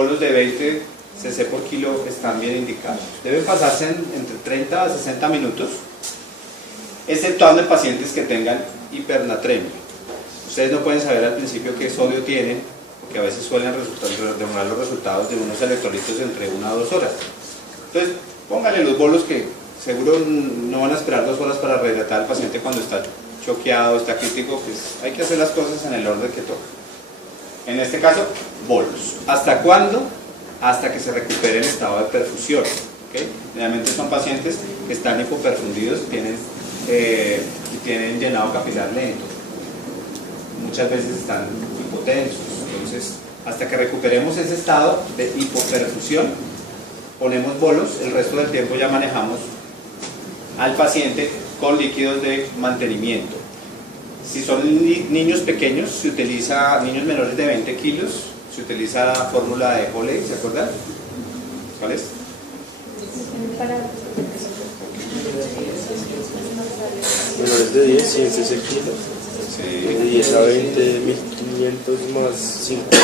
bolos de 20 cc por kilo están bien indicados. Deben pasarse entre 30 a 60 minutos, exceptuando en pacientes que tengan hipernatremia. Ustedes no pueden saber al principio qué sodio tienen, porque a veces suelen demorar los resultados de unos electrolitos entre 1 a 2 horas. Entonces, pónganle los bolos que seguro no van a esperar 2 horas para rehidratar al paciente cuando está choqueado, está crítico, pues hay que hacer las cosas en el orden que toca. En este caso, bolos. ¿Hasta cuándo? Hasta que se recupere el estado de perfusión. ¿Okay? Generalmente son pacientes que están hipoperfundidos y tienen llenado capilar lento. Muchas veces están hipotensos. Entonces, hasta que recuperemos ese estado de hipoperfusión, ponemos bolos. El resto del tiempo ya manejamos al paciente con líquidos de mantenimiento. Si son niños pequeños, se utiliza, niños menores de 20 kilos, se utiliza la fórmula de Holley, ¿se acuerdan? ¿Cuál es? Menores de 10, 100 cc kilos. Sí. De 10 a 20, 1500 más 50.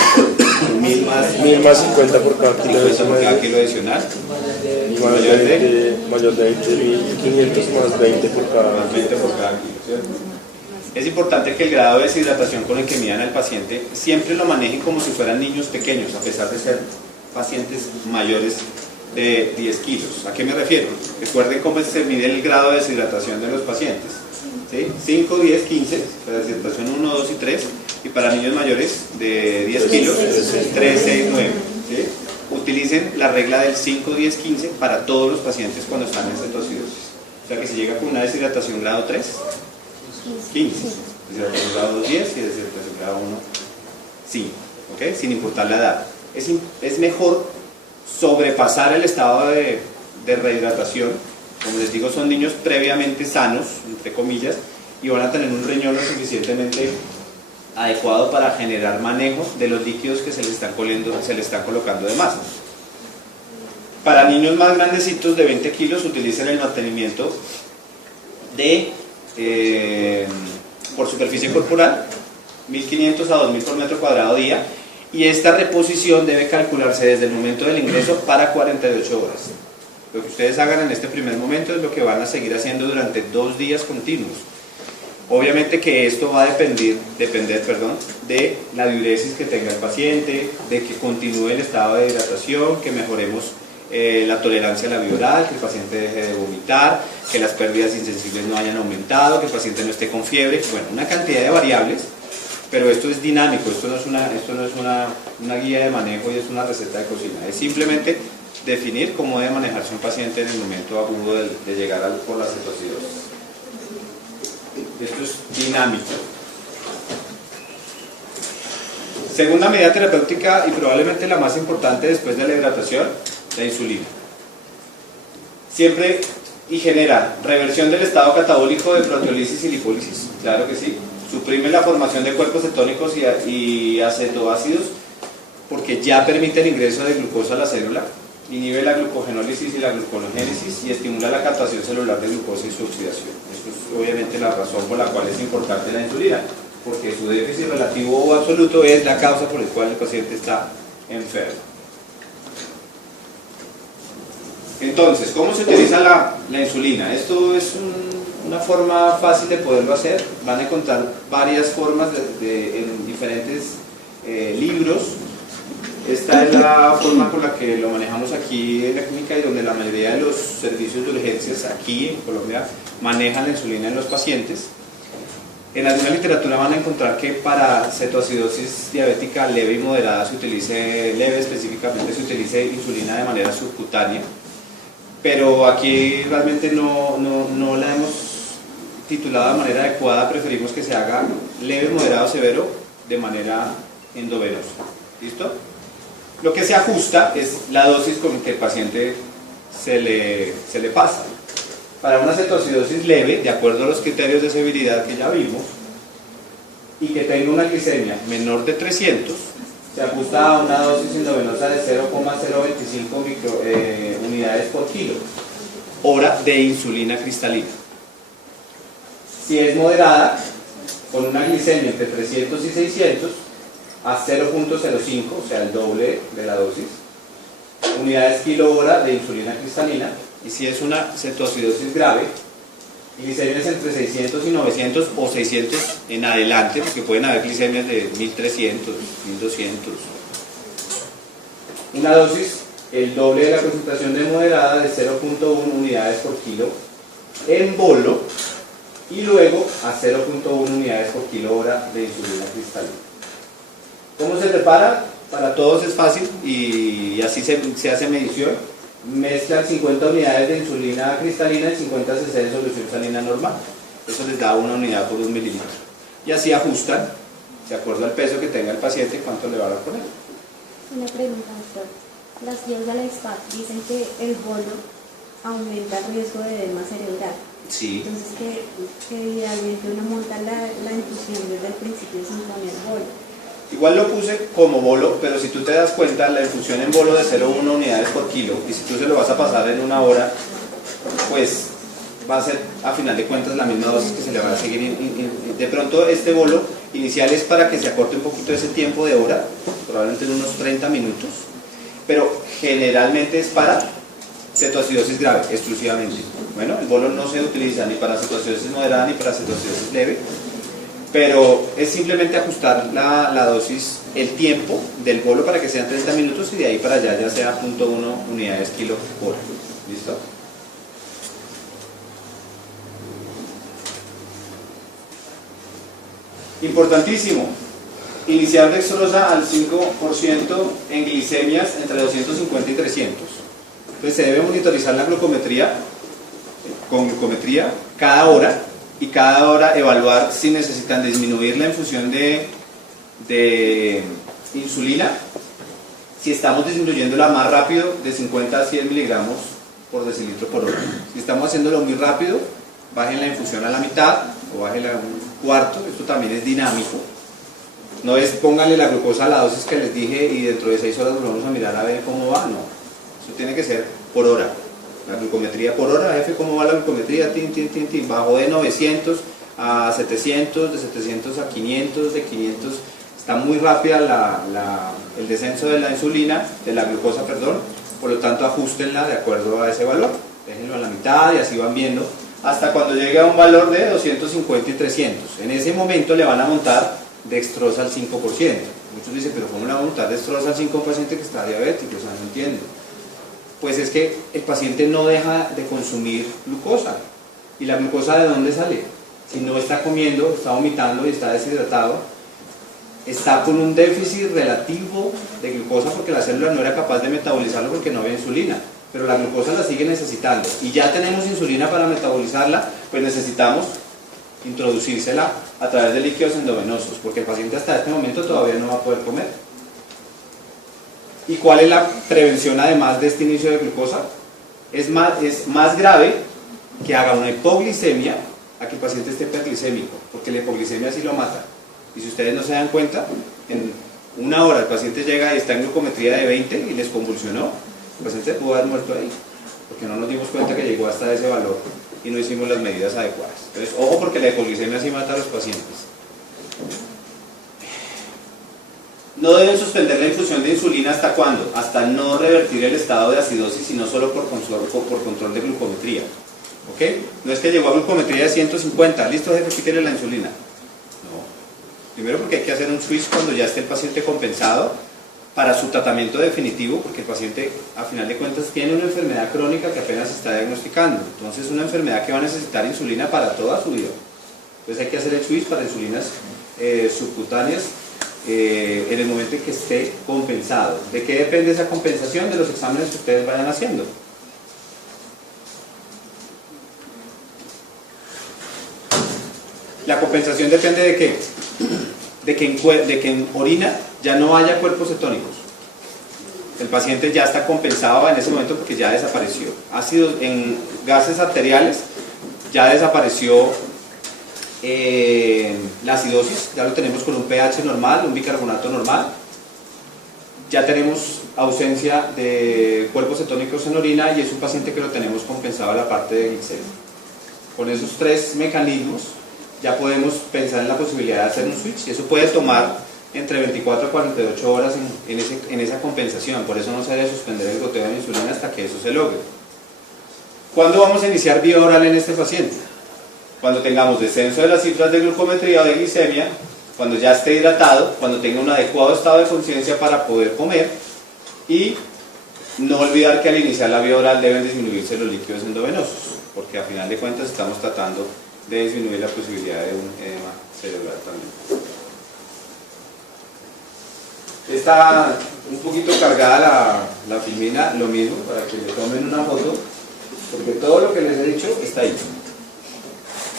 1000 más 50 por cada kilo 50 por cada kilo adicional. Y mayor de 20, 1500 más 20 por cada 20 por cada kilo, ¿cierto? Es importante que el grado de deshidratación con el que midan al paciente siempre lo manejen como si fueran niños pequeños, a pesar de ser pacientes mayores de 10 kilos. ¿A qué me refiero? Recuerden cómo se mide el grado de deshidratación de los pacientes. ¿Sí? 5, 10, 15, la deshidratación 1, 2 y 3, y para niños mayores de 10 kilos, 3, 6, 9. ¿Sí? Utilicen la regla del 5, 10, 15 para todos los pacientes cuando están en cetocidosis. O sea que si llega con una deshidratación grado 3, 15, deshidratación grado 2, 10 y deshidratación grado 1, 5, ¿okay? Sin importar la edad. Es mejor sobrepasar el estado de rehidratación. Como les digo, son niños previamente sanos, entre comillas, y van a tener un riñón lo suficientemente adecuado para generar manejo de los líquidos que se le están colocando de más. Para niños más grandecitos de 20 kilos, utilicen el mantenimiento de por superficie corporal, 1500 a 2000 por metro cuadrado día, y esta reposición debe calcularse desde el momento del ingreso para 48 horas. Lo que ustedes hagan en este primer momento es lo que van a seguir haciendo durante 2 días continuos. Obviamente que esto va a depender de la diuresis que tenga el paciente, de que continúe el estado de hidratación, que mejoremos la tolerancia a la vía oral, que el paciente deje de vomitar, que las pérdidas insensibles no hayan aumentado, que el paciente no esté con fiebre, bueno, una cantidad de variables, pero esto es dinámico, esto no es una guía de manejo y es una receta de cocina, es simplemente definir cómo debe manejarse un paciente en el momento agudo de llegar por la cetocidosis. Esto es dinámico. Segunda medida terapéutica y probablemente la más importante después de la hidratación, la insulina. Siempre y genera reversión del estado catabólico de proteólisis y lipólisis, claro que sí. Suprime la formación de cuerpos cetónicos y acetoácidos porque ya permite el ingreso de glucosa a la célula, inhibe la glucogenólisis y la gluconogénesis y estimula la captación celular de glucosa y su oxidación. Esto es obviamente la razón por la cual es importante la insulina, porque su déficit relativo o absoluto es la causa por la cual el paciente está enfermo. Entonces, ¿cómo se utiliza la insulina? Esto es una forma fácil de poderlo hacer. Van a encontrar varias formas en diferentes libros. Esta es la forma con la que lo manejamos aquí en la clínica y donde la mayoría de los servicios de urgencias aquí en Colombia manejan la insulina en los pacientes. En alguna literatura van a encontrar que para cetoacidosis diabética leve y moderada específicamente se utilice insulina de manera subcutánea, pero aquí realmente no la hemos titulado de manera adecuada, preferimos que se haga leve, moderado, severo de manera endovenosa. ¿Listo? Lo que se ajusta es la dosis con que el paciente se le pasa. Para una cetoacidosis leve, de acuerdo a los criterios de severidad que ya vimos, y que tenga una glicemia menor de 300, se ajusta a una dosis endovenosa de 0,025 unidades por kilo, hora de insulina cristalina. Si es moderada, con una glicemia entre 300 y 600, a 0.05, o sea, el doble de la dosis, unidades kilo-hora de insulina cristalina, y si es una cetoacidosis grave, glicemias entre 600 y 900 o 600 en adelante, porque pueden haber glicemias de 1300, 1200. Una dosis, el doble de la concentración de moderada de 0.1 unidades por kilo en bolo, y luego a 0.1 unidades por kilo hora de insulina cristalina. ¿Cómo se prepara? Para todos es fácil y así se hace medición. Mezclan 50 unidades de insulina cristalina y 50 cc de solución salina normal. Eso les da una unidad por 1 mililitro. Y así ajustan, de acuerdo al peso que tenga el paciente, cuánto le van a poner. Una pregunta, doctor. Las guías de la ISPAC dicen que el bolo aumenta el riesgo de edema cerebral. Sí. Entonces, que idealmente uno monta la infusión desde el principio sin poner bolo. Igual lo puse como bolo, pero si tú te das cuenta, la infusión en bolo de 0,1 unidades por kilo, y si tú se lo vas a pasar en 1 hora, pues va a ser a final de cuentas la misma dosis que se le va a seguir. De pronto este bolo inicial es para que se acorte un poquito ese tiempo de hora, probablemente en unos 30 minutos, pero generalmente es para cetoacidosis grave, exclusivamente. Bueno, el bolo no se utiliza ni para cetoacidosis moderada ni para cetoacidosis leve, pero es simplemente ajustar la dosis, el tiempo del bolo para que sean 30 minutos y de ahí para allá ya sea 0.1 unidades kilo hora. ¿Listo? Importantísimo, iniciar dextrosa al 5% en glicemias entre 250 y 300. Entonces se debe monitorizar la glucometría con glucometría cada hora, y cada hora evaluar si necesitan disminuir la infusión de insulina, si estamos disminuyéndola más rápido de 50 a 100 miligramos por decilitro por hora. Si estamos haciéndolo muy rápido, bajen la infusión a la mitad o bajen a un cuarto. Esto también es dinámico. No es pónganle la glucosa a la dosis que les dije y dentro de 6 horas volvamos a mirar a ver cómo va. No, eso tiene que ser por hora. La glucometría por hora, jefe, ¿cómo va la glucometría? Bajó de 900 a 700, de 700 a 500, de 500, está muy rápida el descenso de la insulina, de la glucosa, perdón, por lo tanto ajustenla de acuerdo a ese valor, déjenlo a la mitad y así van viendo, hasta cuando llegue a un valor de 250 y 300. En ese momento le van a montar dextrosa al 5%. Muchos dicen, pero ¿cómo le van a montar dextrosa al 5% a un paciente que está diabético? O sea, no entiendo. Pues es que el paciente no deja de consumir glucosa. ¿Y la glucosa de dónde sale? Si no está comiendo, está vomitando y está deshidratado, está con un déficit relativo de glucosa porque la célula no era capaz de metabolizarlo porque no había insulina, pero la glucosa la sigue necesitando y ya tenemos insulina para metabolizarla, pues necesitamos introducírsela a través de líquidos endovenosos, porque el paciente hasta este momento todavía no va a poder comer. ¿Y cuál es la prevención además de este inicio de glucosa? Es más grave que haga una hipoglicemia a que el paciente esté hiperglicémico, porque la hipoglicemia sí lo mata. Y si ustedes no se dan cuenta, en 1 hora el paciente llega y está en glucometría de 20 y les convulsionó, el paciente pudo haber muerto ahí, porque no nos dimos cuenta que llegó hasta ese valor y no hicimos las medidas adecuadas. Entonces, ojo, porque la hipoglicemia sí mata a los pacientes. No deben suspender la infusión de insulina ¿hasta cuándo? Hasta no revertir el estado de acidosis, sino solo por control de glucometría. ¿Ok? No es que llegó a glucometría de 150, listo, jefe, quítele la insulina. No. Primero porque hay que hacer un switch cuando ya esté el paciente compensado para su tratamiento definitivo, porque el paciente, a final de cuentas, tiene una enfermedad crónica que apenas se está diagnosticando. Entonces, una enfermedad que va a necesitar insulina para toda su vida. Entonces hay que hacer el switch para insulinas subcutáneas en el momento en que esté compensado. ¿De qué depende esa compensación? De los exámenes que ustedes vayan haciendo. La compensación depende de qué? De que en orina ya no haya cuerpos cetónicos. El paciente ya está compensado en ese momento porque ya desapareció. Ácidos en gases arteriales, ya desapareció la acidosis, ya lo tenemos con un pH normal, un bicarbonato normal. Ya tenemos ausencia de cuerpos cetónicos en orina y es un paciente que lo tenemos compensado a la parte de glicemia. Con esos 3 mecanismos ya podemos pensar en la posibilidad de hacer un switch, y eso puede tomar entre 24 a 48 horas en esa compensación, por eso no se debe suspender el goteo de insulina hasta que eso se logre. ¿Cuándo vamos a iniciar vía oral en este paciente? Cuando tengamos descenso de las cifras de glucometría o de glicemia, cuando ya esté hidratado, cuando tenga un adecuado estado de conciencia para poder comer, y no olvidar que al iniciar la vía oral deben disminuirse los líquidos endovenosos, porque a final de cuentas estamos tratando de disminuir la posibilidad de un edema cerebral también. Está un poquito cargada la filmina, lo mismo, para que le tomen una foto, porque todo lo que les he dicho está ahí.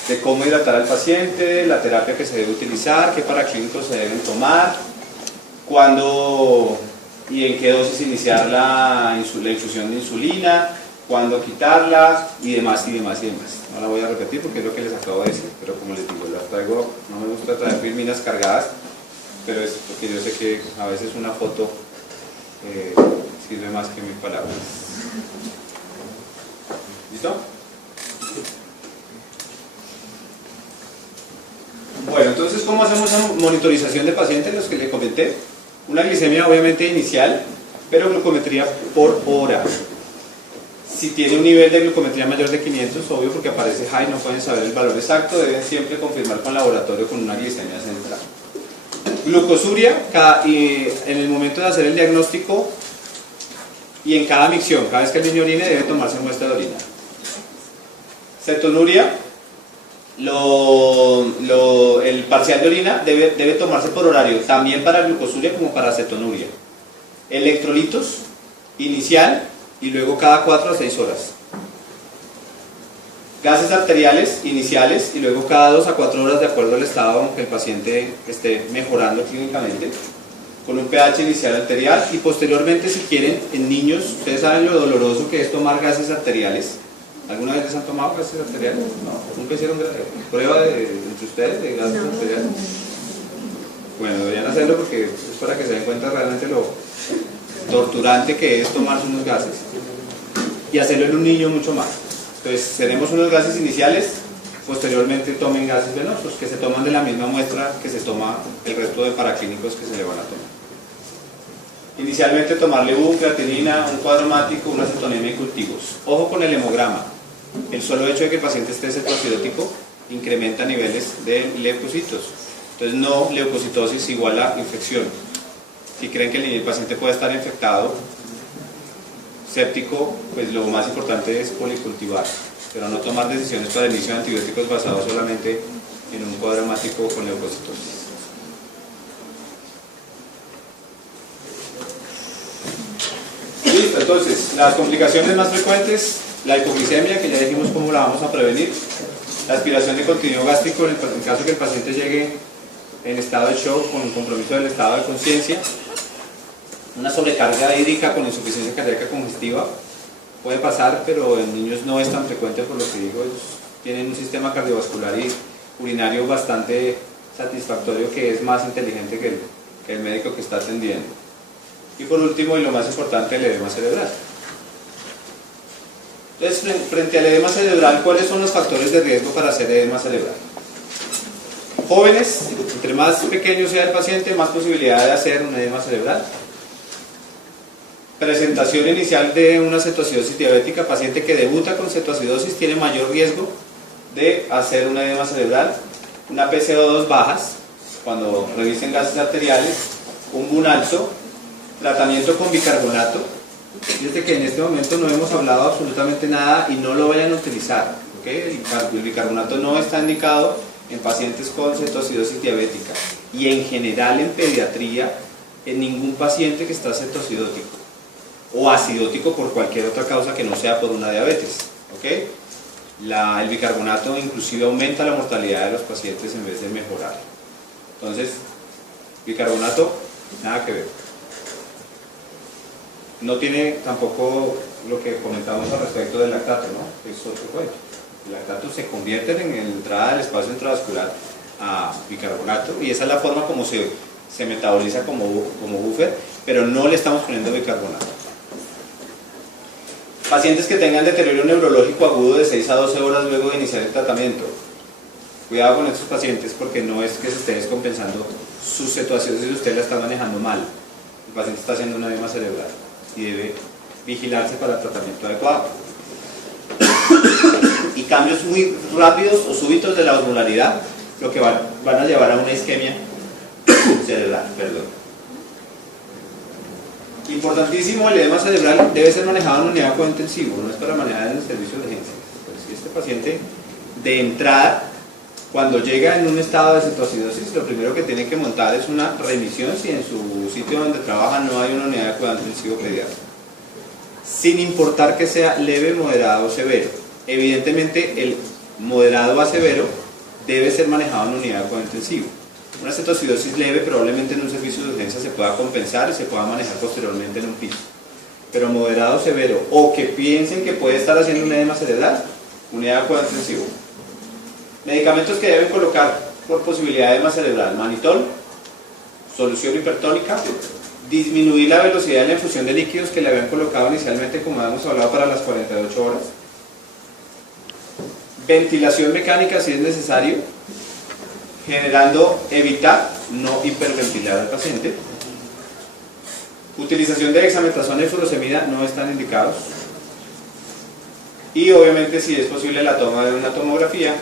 De cómo hidratar al paciente, la terapia que se debe utilizar, qué paraclínicos se deben tomar, cuándo y en qué dosis iniciar la infusión de insulina, cuándo quitarla y demás y demás y demás. No la voy a repetir porque es lo que les acabo de decir, pero como les digo, las traigo, no me gusta traer filminas cargadas, pero es porque yo sé que a veces una foto sirve más que 1000 palabras. ¿Listo? Bueno, entonces, ¿cómo hacemos la monitorización de pacientes? Los que les comenté. Una glicemia obviamente inicial, pero glucometría por hora. Si tiene un nivel de glucometría mayor de 500, obvio porque aparece high, no pueden saber el valor exacto, deben siempre confirmar con laboratorio con una glicemia central. Glucosuria, en el momento de hacer el diagnóstico y en cada micción, cada vez que el niño orine debe tomarse muestra de orina. Cetonuria, el parcial de orina debe tomarse por horario, también para glucosuria como para cetonuria. Electrolitos, inicial y luego cada 4 a 6 horas. Gases arteriales iniciales y luego cada 2 a 4 horas de acuerdo al estado en que el paciente esté mejorando clínicamente, con un pH inicial arterial, y posteriormente, si quieren, en niños, ustedes saben lo doloroso que es tomar gases arteriales. ¿Alguna vez les han tomado gases arteriales? No, nunca hicieron prueba entre ustedes de gases arteriales. Bueno, deberían hacerlo porque es para que se den cuenta realmente lo torturante que es tomarse unos gases, y hacerlo en un niño mucho más. Entonces tenemos unos gases iniciales, posteriormente tomen gases venosos que se toman de la misma muestra que se toma el resto de paraclínicos que se le van a tomar. Inicialmente tomar levú, creatinina, un cuadro mático, una cetonemia y cultivos. Ojo con el hemograma. El solo hecho de que el paciente esté cetoacidótico incrementa niveles de leucocitos. Entonces no leucocitosis igual a infección. Si creen que el paciente puede estar infectado, séptico, pues lo más importante es policultivar, pero no tomar decisiones para el inicio de antibióticos basados solamente en un cuadro hemático con leucocitosis. Listo, entonces, las complicaciones más frecuentes, la hipoglicemia, que ya dijimos cómo la vamos a prevenir, la aspiración de contenido gástrico en caso que el paciente llegue en estado de shock con compromiso del estado de conciencia, una sobrecarga hídrica con insuficiencia cardíaca congestiva, puede pasar, pero en niños no es tan frecuente, por lo que digo, ellos tienen un sistema cardiovascular y urinario bastante satisfactorio, que es más inteligente que el médico que está atendiendo. Y por último, y lo más importante, el edema cerebral. Entonces, frente al edema cerebral, ¿cuáles son los factores de riesgo para hacer edema cerebral? Jóvenes, entre más pequeño sea el paciente, más posibilidad de hacer un edema cerebral. Presentación inicial de una cetoacidosis diabética, paciente que debuta con cetoacidosis tiene mayor riesgo de hacer un edema cerebral. Una PCO2 bajas, cuando revisen gases arteriales, un BUN alto, tratamiento con bicarbonato. Desde que en este momento no hemos hablado absolutamente nada y no lo vayan a utilizar, ¿okay? El bicarbonato no está indicado en pacientes con cetoacidosis diabética y en general en pediatría en ningún paciente que está cetoacidótico o acidótico por cualquier otra causa que no sea por una diabetes, ¿okay? El bicarbonato inclusive aumenta la mortalidad de los pacientes en vez de mejorar. Entonces, bicarbonato, nada que ver. No tiene tampoco lo que comentamos al respecto del lactato, ¿no? Es otro cuento. El lactato se convierte en la entrada del espacio intravascular a bicarbonato y esa es la forma como se metaboliza como buffer, pero no le estamos poniendo bicarbonato. Pacientes que tengan deterioro neurológico agudo de 6 a 12 horas luego de iniciar el tratamiento. Cuidado con estos pacientes porque no es que se esté descompensando sus situaciones si usted la está manejando mal. El paciente está haciendo una edema cerebral y debe vigilarse para el tratamiento adecuado. Y cambios muy rápidos o súbitos de la osmolaridad lo que van a llevar a una isquemia cerebral. Importantísimo, el edema cerebral debe ser manejado en unidad de cuidado intensivo, no es para manejar en el servicio de urgencia. Pues si este paciente de entrada, cuando llega en un estado de cetoacidosis, lo primero que tiene que montar es una remisión si en su sitio donde trabaja no hay una unidad de cuidado intensivo pediátrico, sin importar que sea leve, moderado o severo. Evidentemente el moderado a severo debe ser manejado en unidad de cuidado intensivo. Una cetoacidosis leve probablemente en un servicio de urgencia se pueda compensar y se pueda manejar posteriormente en un piso, pero moderado o severo, o que piensen que puede estar haciendo un edema cerebral, unidad de cuidado intensivo. Medicamentos que deben colocar por posibilidad de edema cerebral: manitol, solución hipertónica, disminuir la velocidad de la infusión de líquidos que le habían colocado inicialmente, como habíamos hablado, para las 48 horas, ventilación mecánica si es necesario, evitar no hiperventilar al paciente, utilización de dexametasona y furosemida no están indicados, y obviamente si es posible la toma de una tomografía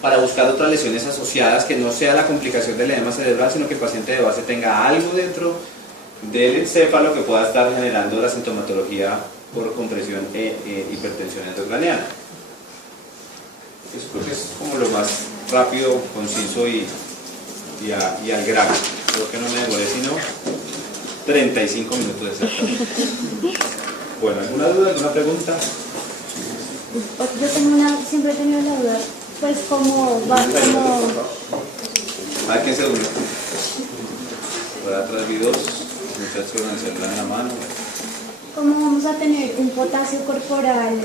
para buscar otras lesiones asociadas que no sea la complicación del edema cerebral, sino que el paciente de base tenga algo dentro del encéfalo que pueda estar generando la sintomatología por compresión e hipertensión endocraniana. Eso creo que es como lo más rápido, conciso y al grano. Creo que no me demoré sino 35 minutos exactamente. Bueno, ¿alguna duda, alguna pregunta? Yo siempre he tenido la duda, pues cómo va, Hay que segundo. Por atrás vi dos muchachos con el celular en la mano. ¿Cómo vamos a tener un potasio corporal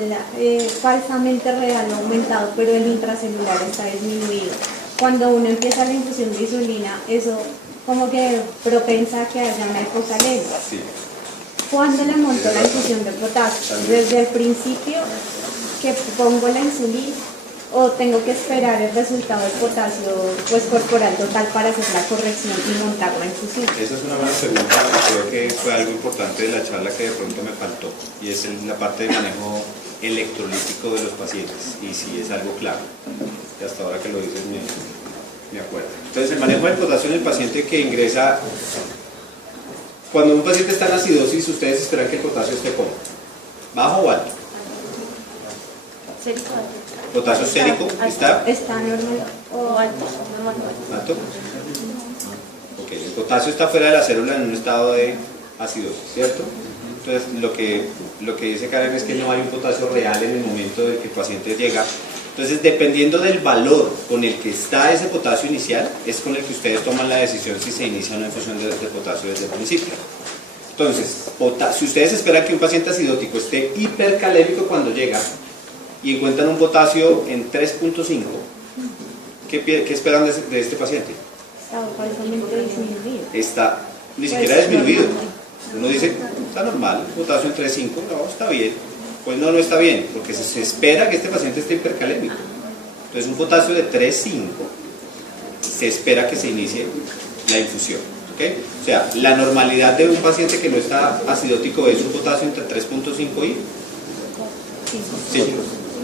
falsamente real aumentado, pero el intracelular está disminuido? Cuando uno empieza la infusión de insulina, eso como que propensa a que haya una hipocalemia. Sí. ¿Cuándo le monto la infusión de potasio? ¿Desde el principio que pongo la insulina o tengo que esperar el resultado del potasio pues corporal total para hacer la corrección y montar la infusión? Esa es una buena pregunta. Creo que fue algo importante de la charla que de pronto me faltó, y es la parte de manejo electrolítico de los pacientes, y sí es algo clave, y hasta ahora que lo dices me acuerdo. Entonces, el manejo del potasio en el paciente que ingresa, cuando un paciente está en acidosis, ustedes esperan que el potasio esté ¿cómo? ¿Bajo o alto? ¿Potasio sérico está? Está normal o alto. ¿Alto? Ok, el potasio está fuera de la célula en un estado de acidosis, ¿cierto? Entonces, lo que dice Karen es que no hay un potasio real en el momento de que el paciente llega. Entonces, dependiendo del valor con el que está ese potasio inicial, es con el que ustedes toman la decisión si se inicia una infusión de potasio desde el principio. Entonces, si ustedes esperan que un paciente acidótico esté hipercalémico cuando llega y encuentran un potasio en 3.5, ¿qué esperan de este paciente? Está falsamente disminuido. Está ni siquiera disminuido. Uno dice, está normal, potasio en 3.5, no, está bien. Pues no está bien, porque se espera que este paciente esté hipercalémico. Entonces, un potasio de 3.5 se espera que se inicie la infusión. ¿Okay? O sea, la normalidad de un paciente que no está acidótico es un potasio entre 3.5 y 5.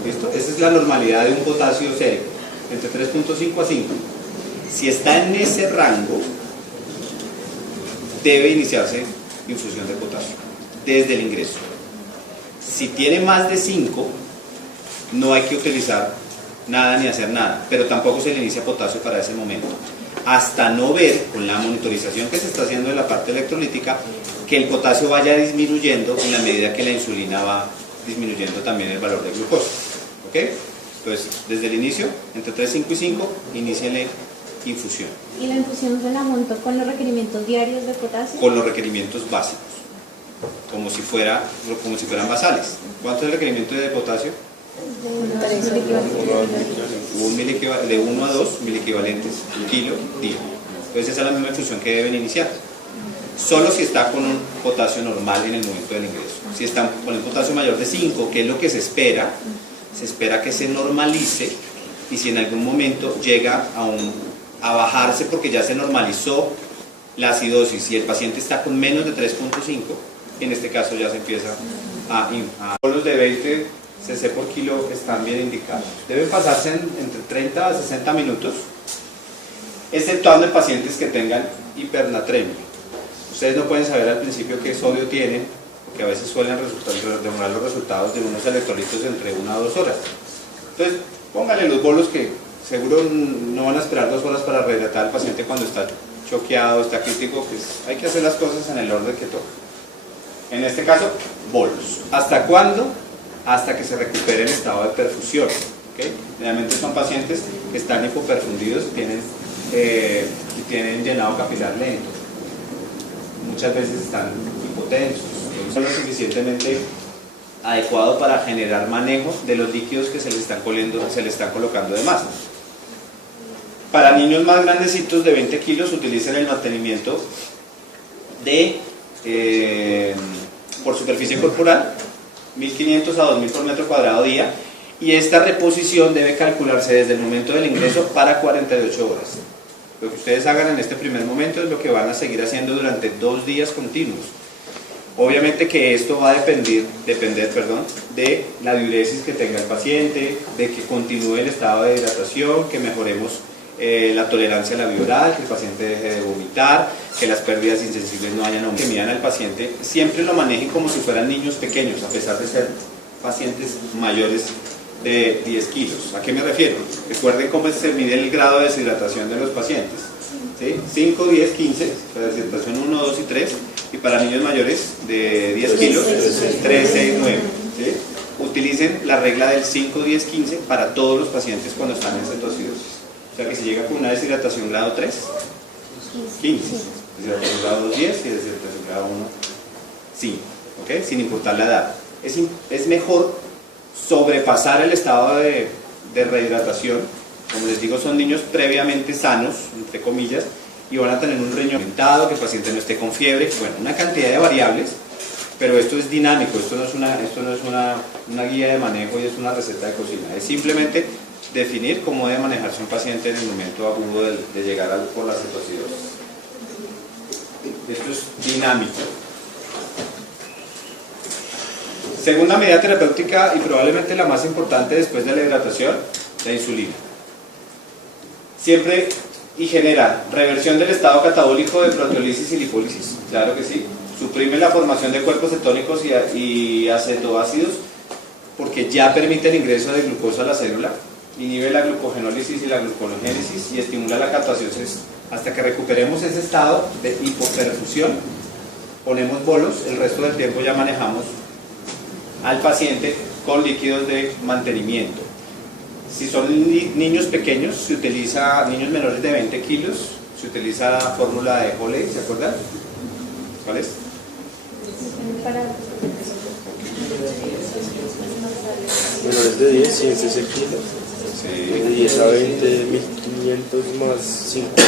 ¿Listo? Esa es la normalidad de un potasio sérico, entre 3.5 a 5. Si está en ese rango, debe iniciarse infusión de potasio desde el ingreso. Si tiene más de 5, no hay que utilizar nada ni hacer nada, pero tampoco se le inicia potasio para ese momento, hasta no ver con la monitorización que se está haciendo en la parte electrolítica que el potasio vaya disminuyendo en la medida que la insulina va disminuyendo también el valor de glucosa. ¿Ok? Entonces, desde el inicio, entre 3, 5 y 5, iníciale infusión. ¿Y la infusión se la monto con los requerimientos diarios de potasio? Con los requerimientos básicos, como si fueran basales. ¿Cuánto es el requerimiento de potasio? De 1 a 2 miliequivalentes, un kilo día. Entonces esa es la misma infusión que deben iniciar. Solo si está con un potasio normal en el momento del ingreso. Si están con el potasio mayor de 5, que es lo que se espera que se normalice y si en algún momento llega a bajarse porque ya se normalizó la acidosis y el paciente está con menos de 3.5, en este caso ya se empieza a bolos de 20 cc por kilo están bien indicados. Deben pasarse entre 30 a 60 minutos, exceptuando en pacientes que tengan hipernatremia. Ustedes no pueden saber al principio qué sodio tienen, porque a veces suelen demorar los resultados de unos electrolitos entre 1 a 2 horas. Entonces, pónganle los bolos que seguro no van a esperar 2 horas para rehidratar al paciente cuando está choqueado, está crítico, pues hay que hacer las cosas en el orden que toca. En este caso, bolos. ¿Hasta cuándo? Hasta que se recupere el estado de perfusión. ¿Okay? Generalmente son pacientes que están hipoperfundidos y tienen llenado capilar lento. Muchas veces están hipotensos. Son lo suficientemente adecuado para generar manejo de los líquidos que se le están colocando de más. Para niños más grandecitos de 20 kilos utilizan el mantenimiento de por superficie corporal 1500 a 2000 por metro cuadrado día, y esta reposición debe calcularse desde el momento del ingreso para 48 horas. Lo que ustedes hagan en este primer momento es lo que van a seguir haciendo durante 2 días continuos. Obviamente que esto va a depender de la diuresis que tenga el paciente, de que continúe el estado de hidratación, que mejoremos la tolerancia a la vía oral, que el paciente deje de vomitar, que las pérdidas insensibles no vayan a aumentar. Que miran al paciente, siempre lo manejen como si fueran niños pequeños, a pesar de ser pacientes mayores de 10 kilos. ¿A qué me refiero? Recuerden cómo se mide el grado de deshidratación de los pacientes. ¿Sí? 5, 10, 15, para deshidratación 1, 2 y 3, y para niños mayores de 10 kilos, 3, 6, 9. ¿Sí? Utilicen la regla del 5, 10, 15 para todos los pacientes cuando están en cetocidosis. O sea que si llega con una deshidratación grado 3, 15, deshidratación grado 2, 10 y deshidratación grado 1, 5, ¿okay? Sin importar la edad. Es mejor sobrepasar el estado de rehidratación. Como les digo, son niños previamente sanos, entre comillas, y van a tener un riñón aumentado, que el paciente no esté con fiebre, bueno, una cantidad de variables, pero esto es dinámico, esto no es una guía de manejo y es una receta de cocina, es simplemente definir cómo debe manejarse un paciente en el momento agudo de llegar por la cetocidosis. Esto es dinámico. Segunda medida terapéutica y probablemente la más importante después de la hidratación, la insulina. Siempre y genera reversión del estado catabólico de proteólisis y lipólisis, claro que sí. Suprime la formación de cuerpos cetónicos y acetoácidos porque ya permite el ingreso de glucosa a la célula, inhibe la glucogenólisis y la gluconogénesis y estimula la cataciones. Hasta que recuperemos ese estado de hipoperfusión, ponemos bolos, el resto del tiempo ya manejamos al paciente con líquidos de mantenimiento. Si son niños pequeños, se utiliza, niños menores de 20 kilos, se utiliza la fórmula de Holley, ¿se acuerdan? ¿Cuál es? Menores de 10, 100 cc kilos. Sí. De 10 a 20, 1500 más 50.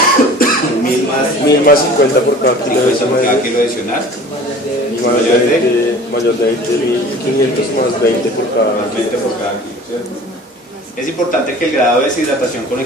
1000 más 50 por cada kilo de por cada kilo adicional. Y mayor de 20, 1500 más 20 por cada 20 por cada kilo, ¿cierto? Es importante que el grado de deshidratación con